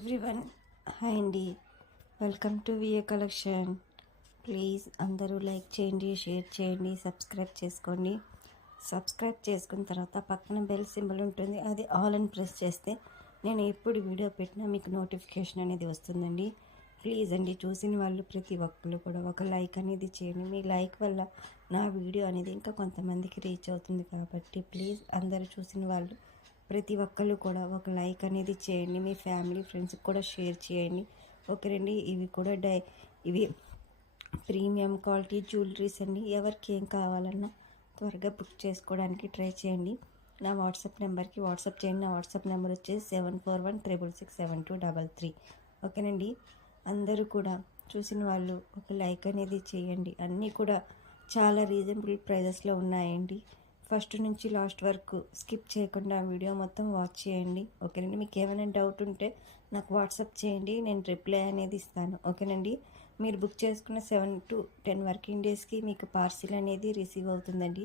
Everyone, hi అండి. Welcome to VA collection. Please అందరూ like చేయండి, షేర్ చేయండి, సబ్స్క్రైబ్ చేసుకోండి. సబ్స్క్రైబ్ చేసుకున్న తర్వాత పక్కన బెల్ సింబల్ ఉంటుంది, అది ఆల్ అని ప్రెస్ చేస్తే నేను ఎప్పుడు వీడియో పెట్టినా మీకు నోటిఫికేషన్ అనేది వస్తుందండి. ప్లీజ్ అండి, చూసిన వాళ్ళు ప్రతి ఒక్కరు కూడా ఒక లైక్ అనేది చేయండి. మీ లైక్ వల్ల నా వీడియో అనేది ఇంకా కొంతమందికి రీచ్ అవుతుంది కాబట్టి ప్లీజ్ అందరూ చూసిన వాళ్ళు ప్రతి ఒక్కళ్ళు కూడా ఒక లైక్ అనేది చేయండి. మీ ఫ్యామిలీ ఫ్రెండ్స్కి కూడా షేర్ చేయండి. ఓకేనండి. ఇవి కూడా ఇవి ప్రీమియం క్వాలిటీ జ్యువెలరీస్ అండి. ఎవరికి ఏం కావాలన్నా త్వరగా బుక్ చేసుకోవడానికి ట్రై చేయండి. నా వాట్సాప్ నెంబర్కి వాట్సాప్ చేయండి. నా వాట్సాప్ నెంబర్ వచ్చేసి 7416667233. ఓకేనండి. అందరూ కూడా చూసిన వాళ్ళు ఒక లైక్ అనేది చేయండి. అన్నీ కూడా చాలా రీజనబుల్ ప్రైజెస్లో ఉన్నాయండి. ఫస్ట్ నుంచి లాస్ట్ వరకు స్కిప్ చేయకుండా వీడియో మొత్తం వాచ్ చేయండి. ఓకేనండి. మీకు ఏమైనా డౌట్ ఉంటే నాకు వాట్సాప్ చేయండి, నేను రిప్లై అనేది ఇస్తాను. ఓకేనండి. మీరు బుక్ చేసుకున్న 7 to 10 వర్కింగ్ డేస్కి మీకు పార్సిల్ అనేది రిసీవ్ అవుతుందండి.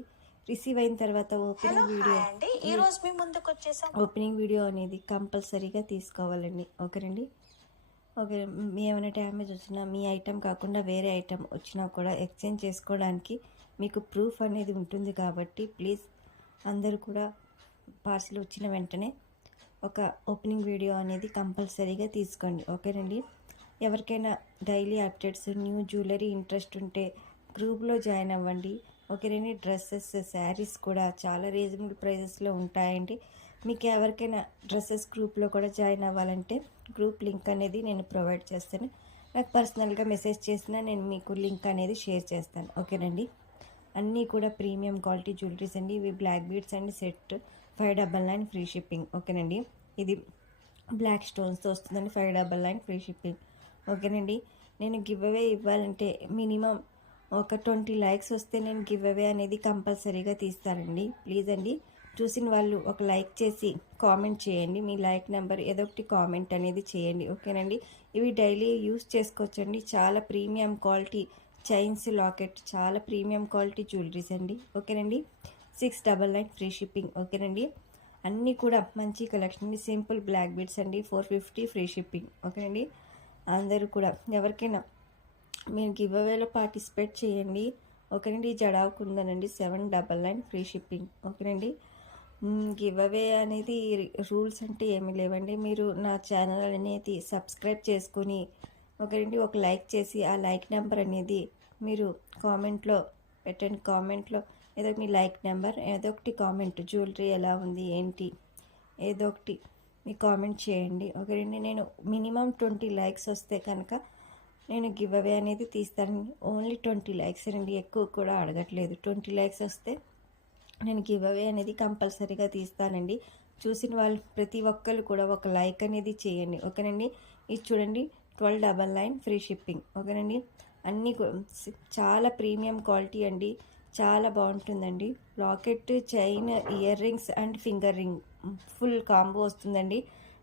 రిసీవ్ అయిన తర్వాత ఓపెనింగ్ వీడియో అనేది కంపల్సరీగా తీసుకోవాలండి. ఓకేనండి. ఓకే, ఏమైనా డ్యామేజ్ వచ్చినా మీ ఐటెం కాకుండా వేరే ఐటెం వచ్చినా కూడా ఎక్స్చేంజ్ చేసుకోవడానికి మీకు ప్రూఫ్ అనేది ఉంటుంది కాబట్టి ప్లీజ్ అందరూ కూడా పార్సిల్ వచ్చిన వెంటనే ఒక ఓపెనింగ్ వీడియో అనేది కంపల్సరీగా తీసుకోండి. ఓకేనండి. ఎవరికైనా daily updates, new jewellery interest ఉంటే గ్రూప్లో జాయిన్ అవ్వండి. ఓకేనండి. డ్రెస్సెస్, శారీస్ కూడా చాలా రీజనబుల్ ప్రైజెస్లో ఉంటాయండి. మీకు ఎవరికైనా డ్రెస్సెస్ గ్రూప్లో కూడా జాయిన్ అవ్వాలంటే గ్రూప్ లింక్ అనేది నేను ప్రొవైడ్ చేస్తాను. నాకు పర్సనల్గా మెసేజ్ చేసినా నేను మీకు లింక్ అనేది షేర్ చేస్తాను. ఓకేనండి. అన్నీ కూడా ప్రీమియం క్వాలిటీ జ్యువెలరీస్ అండి. ఇవి black beads and set 599 free shipping. ఓకేనండి. ఇది బ్లాక్ స్టోన్స్తో వస్తుందండి. 599 ఫ్రీ షిప్పింగ్. ఓకేనండి. నేను గివ్ అవే ఇవ్వాలంటే మినిమం ఒక 20 లైక్స్ వస్తే నేను గివ్ అవే అనేది కంపల్సరీగా తీస్తానండి. ప్లీజ్ అండి, చూసిన వాళ్ళు ఒక లైక్ చేసి కామెంట్ చేయండి. మీ లైక్ నెంబర్ ఏదో ఒకటి కామెంట్ అనేది చేయండి. ఓకేనండి. ఇవి డైలీ యూస్ చేసుకోవచ్చండి. చాలా ప్రీమియం క్వాలిటీ చైన్స్, లాకెట్, చాలా ప్రీమియం క్వాలిటీ జ్యువెలరీస్ అండి. ఓకేనండి. 699 ఫ్రీ షిప్పింగ్. ఓకేనండి. అన్నీ కూడా మంచి కలెక్షన్ అండి. సింపుల్ బ్లాక్ బీడ్స్ అండి. 450 ఫ్రీ షిప్పింగ్. ఓకేనండి. అందరూ కూడా ఎవరికైనా మీరు గివ్ అవేలో పార్టిసిపేట్ చేయండి. ఓకేనండి. జడావుకు ఉందనండి 799 ఫ్రీ షిప్పింగ్. ఓకేనండి. గివ్ అవే అనేది రూల్స్ అంటే ఏమీ లేవండి. మీరు నా ఛానల్ అనేది సబ్స్క్రైబ్ చేసుకుని ఓకేనండి ఒక లైక్ చేసి ఆ లైక్ నెంబర్ అనేది మీరు కామెంట్లో పెట్టండి. కామెంట్లో ఏదో మీ లైక్ నెంబర్ ఏదో ఒకటి కామెంట్, జ్యువెలరీ ఎలా ఉంది ఏంటి ఏదో ఒకటి మీ కామెంట్ చేయండి. ఓకేనండి. నేను మినిమం 20 లైక్స్ వస్తే కనుక నేను గివ్ అవే అనేది తీస్తాను. ఓన్లీ 20 లైక్స్ అండి, ఎక్కువ కూడా అడగట్లేదు. 20 లైక్స్ వస్తే నేను గివ్ అవే అనేది కంపల్సరీగా తీస్తానండి. చూసిన వాళ్ళు ప్రతి ఒక్కరు కూడా ఒక లైక్ అనేది చేయండి. ఓకేనండి. ఇది చూడండి 1299 ఫ్రీ షిప్పింగ్. ఓకేనండి. అన్నీ చాలా ప్రీమియం క్వాలిటీ అండి. చాలా బాగుంటుందండి. Locket, chain, ear rings and finger ring full combo వస్తుందండి.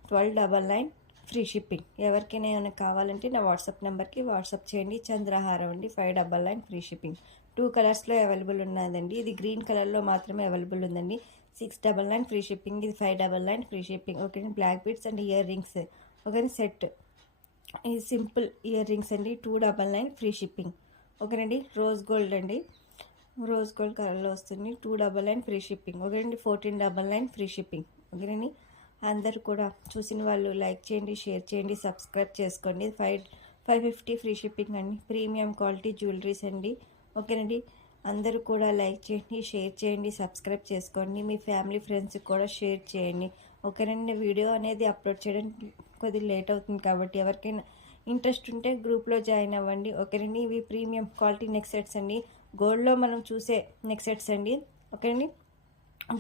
1299 ఫ్రీ షిప్పింగ్. ఎవరికైనా ఏమైనా కావాలంటే నా వాట్సాప్ నెంబర్కి వాట్సాప్ చేయండి. చంద్రహారం అండి. 599 ఫ్రీ షిప్పింగ్. 2 కలర్స్లో అవైలబుల్ ఉన్నదండి. ఇది గ్రీన్ కలర్లో మాత్రమే అవైలబుల్ ఉందండి. 699 ఫ్రీ షిప్పింగ్. ఇది 599 free shipping. Okay. Black beads and earrings okay set. ఇది సింపుల్ ఇయర్ రింగ్స్ అండి. 299 ఫ్రీ షిప్పింగ్. ఓకేనండి. రోజ్ గోల్డ్ అండి. రోజ్ గోల్డ్ కలర్లో వస్తుంది. 299 ఫ్రీ షిప్పింగ్. ఓకేనండి. 1499 ఫ్రీ షిప్పింగ్. ఓకేనండి. అందరు కూడా చూసిన వాళ్ళు లైక్ చేయండి, షేర్ చేయండి, సబ్స్క్రైబ్ చేసుకోండి. 550 ఫ్రీ షిప్పింగ్ అండి. ప్రీమియం క్వాలిటీ జ్యువెలరీస్ అండి. ఓకేనండి. అందరూ కూడా లైక్ చేయండి, షేర్ చేయండి, సబ్స్క్రైబ్ చేసుకోండి. మీ ఫ్యామిలీ ఫ్రెండ్స్కి కూడా షేర్ చేయండి. ఓకేనండి. వీడియో అనేది అప్లోడ్ చేయడానికి కొద్దిగా లేట్ అవుతుంది కాబట్టి ఎవరికైనా ఇంట్రెస్ట్ ఉంటే గ్రూప్లో జాయిన్ అవ్వండి. ఓకేనండి. ఇవి ప్రీమియం క్వాలిటీ నెక్ సెట్స్ అండి. గోల్డ్లో మనం చూసే నెక్ సెట్స్ అండి. ఓకేనండి.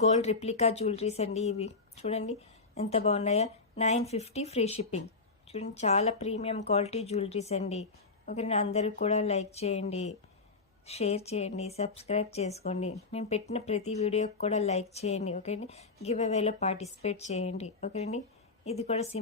గోల్డ్ రిప్లికా జ్యువెలరీస్ అండి. ఇవి చూడండి ఎంత బాగున్నాయో. 950 ఫ్రీ షిప్పింగ్. చూడండి చాలా ప్రీమియం క్వాలిటీ జ్యువెలరీస్ అండి. ఓకేనండి. అందరూ కూడా లైక్ చేయండి, షేర్ చేయండి, సబ్స్క్రైబ్ చేసుకోండి. నేను పెట్టిన ప్రతి వీడియోకి కూడా లైక్ చేయండి. ఓకేనండి. గివ్ అవేలో పార్టిసిపేట్ చేయండి. ఓకేనండి. ఇది కూడా సింపుల్